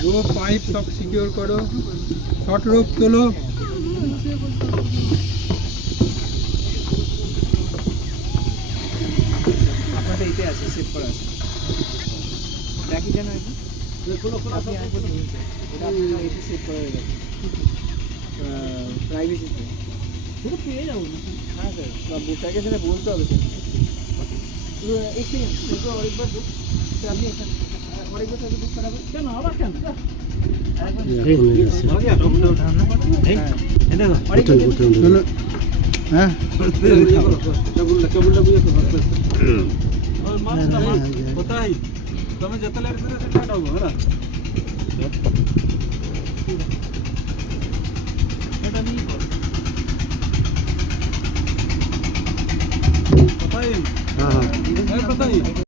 रोप pipe सब secure करो short रोप তোলো আপনাদের এতে আছে সেভ করা আছে দেখি জানো এটা আপনি আইফোন নিয়েছেন এটা আপনার এতে সেভ করা হয়ে গেছে প্রাইভেসিতে পুরো পেয়ে যাবো হ্যাঁ স্যার বা বুটাকে সেটা বলতে হবে স্যার একটু আরেকবার বুক স্যার আপনি এখানে আরেকবার স্যার বুক করাবেন কেন আবার কেন কোথায় তুমি যেতে লেট করে সেটা হবো হ্যাঁ এটা নিয়ে কোথায় হ্যাঁ কোথায়